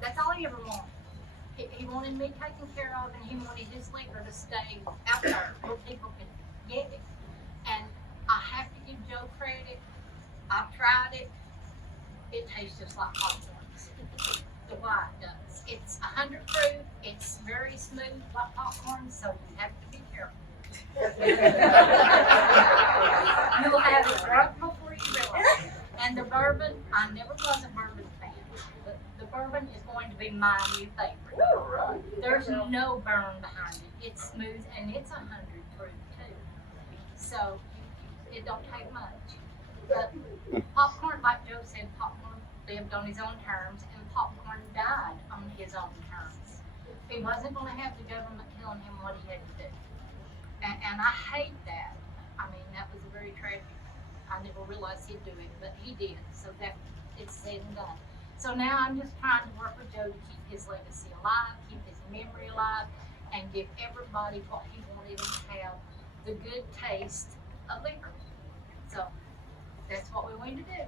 That's all he ever wanted. He wanted me taken care of, and he wanted his liquor to stay out there where people could get it. And I have to give Joe credit. I've tried it. It tastes just like popcorn. The white does. It's 100 proof. It's very smooth like popcorn, so you have to be careful. You'll have it drunk before you realize it. And the bourbon, I never was a bourbon fan. The bourbon is going to be my new favorite. There's no burn behind it. It's smooth and it's 100 proof too. So it don't take much. But popcorn, like Joe said, popcorn lived on his own terms, and popcorn died on his own terms. He wasn't going to have the government telling him what he had to do. And I hate that. I mean, that was a very tragic. I never realized he'd do it, but he did. So that it's said and done. So now I'm just trying to work with Joe to keep his legacy alive, keep his memory alive, and give everybody what he wanted them to have, the good taste of liquor. So that's what we want to do.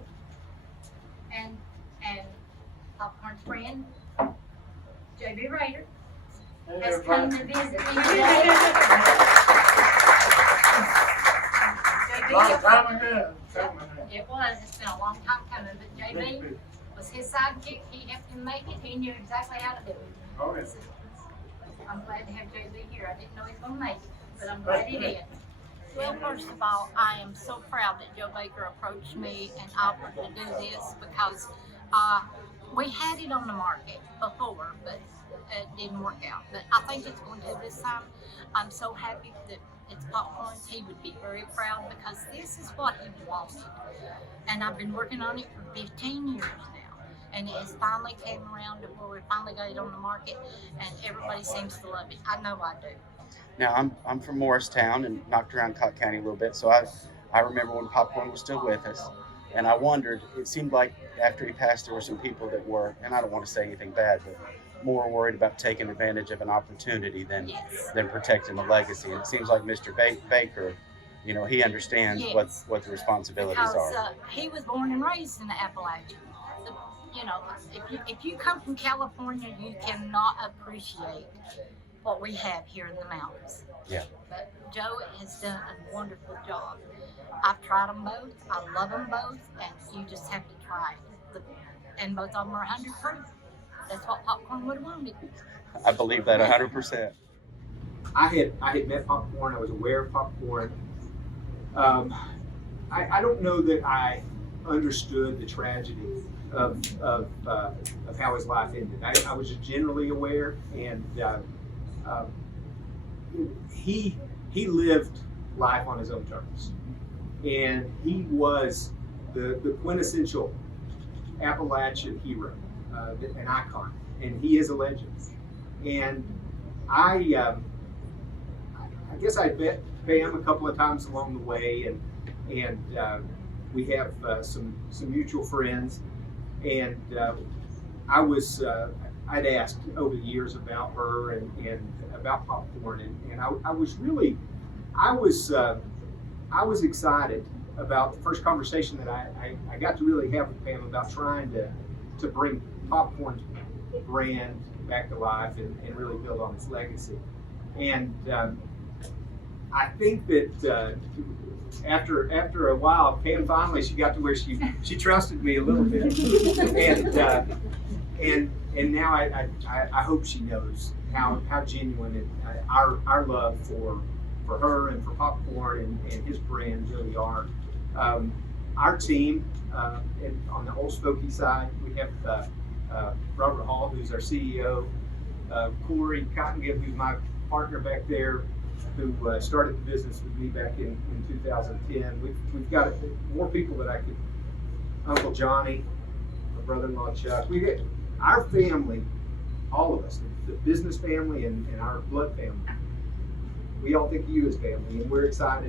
And Popcorn's friend, J.B. Rader, has come to visit me today. Long time ago. It was. It's been a long time coming, but JB was his sidekick. He helped him make it. He knew exactly how to do it. Oh, yes. I'm glad to have JB here. I didn't know he was going to make it, but I'm glad he did. Well, first of all, I am so proud that Joe Baker approached me and offered to do this because we had it on the market before, but it didn't work out. But I think it's going to this time. I'm so happy that it's popcorn. He would be very proud because this is what he wanted. And I've been working on it for 15 years now. And it has finally came around to where we finally got it on the market, and everybody seems to love it. I know I do. Now, I'm from Morristown and knocked around Cott County a little bit, so I remember when Popcorn was still with us, and I wondered, it seemed like after he passed there were some people that were, and I don't want to say anything bad, but more worried about taking advantage of an opportunity than protecting the legacy. And it seems like Mr. Baker, you know, he understands what the responsibilities are. He was born and raised in the Appalachians. You know, if you come from California, you cannot appreciate what we have here in the mountains. Yeah. But Joe has done a wonderful job. I've tried them both. I love them both, and you just have to try it. And both of them are 100 proof. That's what Popcorn would have wanted. I believe that 100%. I had met Popcorn. I was aware of Popcorn. I don't know that I understood the tragedy of how his life ended. I was just generally aware, and he lived life on his own terms, and he was the quintessential Appalachian hero, an icon, and he is a legend. And I guess I met Pam a couple of times along the way, and we have some mutual friends, and I'd asked over the years about her and about Popcorn, and I was excited about the first conversation that I got to really have with Pam about trying to bring Popcorn's brand back to life and really build on its legacy. And I think that after a while, Pam finally she got to where she trusted me a little bit, and now I hope she knows how genuine our love for her and for Popcorn and his brand really are. Our team on the Old Smoky side, we have Robert Hall, who's our CEO, Corey Cottingham, who's my partner back there, who started the business with me back in 2010. We've got more people that I could, Uncle Johnny, my brother-in-law Chuck. We get our family, all of us, the business family and our blood family. We all think of you as family, and we're excited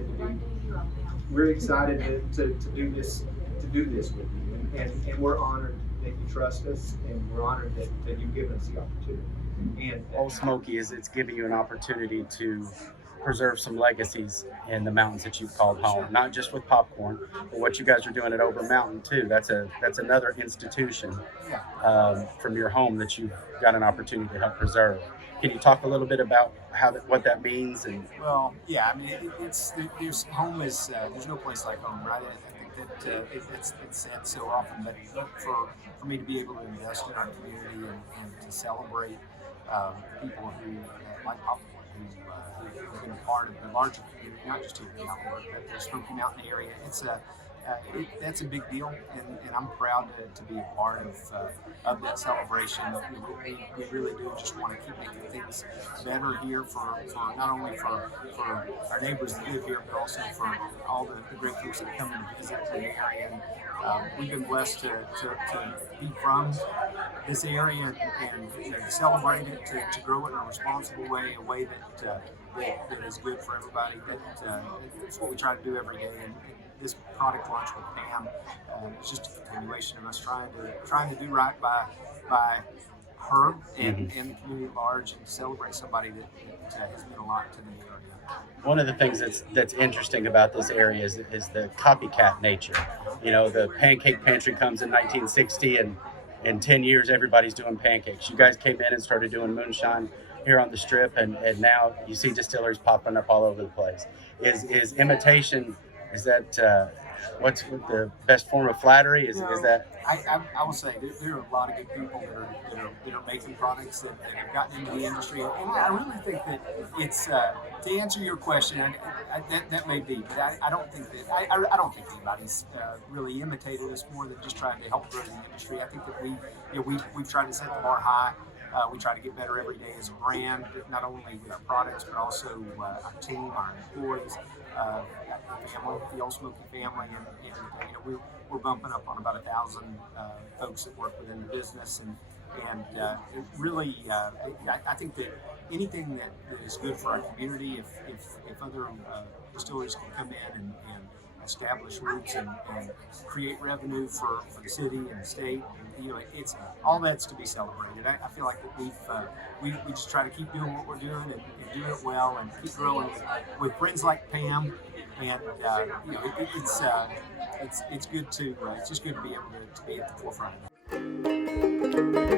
to do this with you, and we're honored that you trust us, and we're honored that you've given us the opportunity. And Old Smoky it's giving you an opportunity to preserve some legacies in the mountains that you've called home, not just with Popcorn, but what you guys are doing at Ober Mountain too. That's another institution from your home that you've got an opportunity to help preserve. Can you talk a little bit about what that means? And well, yeah, I mean, there's home is there's no place like home, right? I think that it's said so often, but for me to be able to invest in our community and to celebrate people who like Popcorn, who have been a part of the larger community, not just here in the mountain, but the Smoky Mountain area, that's a big deal, and I'm proud to be a part of that celebration. We really do just want to keep making things better here for not only for our neighbors that live here, but also for all the great folks that come and visit the area. And we've been blessed to be from this area and celebrate it, to grow it in a responsible way, a way that is good for everybody. That's what we try to do every day. And this product launch with Pam is just a continuation of us trying to do right by her and the community at large, and celebrate somebody that has meant a lot to the area. One of the things that's interesting about this area is the copycat nature. You know, the pancake pantry comes in 1960, and in 10 years everybody's doing pancakes. You guys came in and started doing moonshine here on the Strip, and now you see distilleries popping up all over the place. Is imitation, is that what's the best form of flattery? Is that? I will say there are a lot of good people that are making products that have gotten into the industry, and I really think that it's to answer your question. That may be, but I don't think that I don't think anybody's really imitated us more than just trying to help grow the industry. I think that we've tried to set the bar high. We try to get better every day as a brand, not only with our products, but also our team, our employees, the Old Smoky family, and we're bumping up on about 1,000 folks that work within the business, and it really, I think that anything that is good for our community, if other distilleries can come in and establish roots and create revenue for the city and the state, it's all that's to be celebrated. I feel like that we just try to keep doing what we're doing and do it well, and keep growing with friends like Pam, and it's good to it's just good to be able to be at the forefront of that.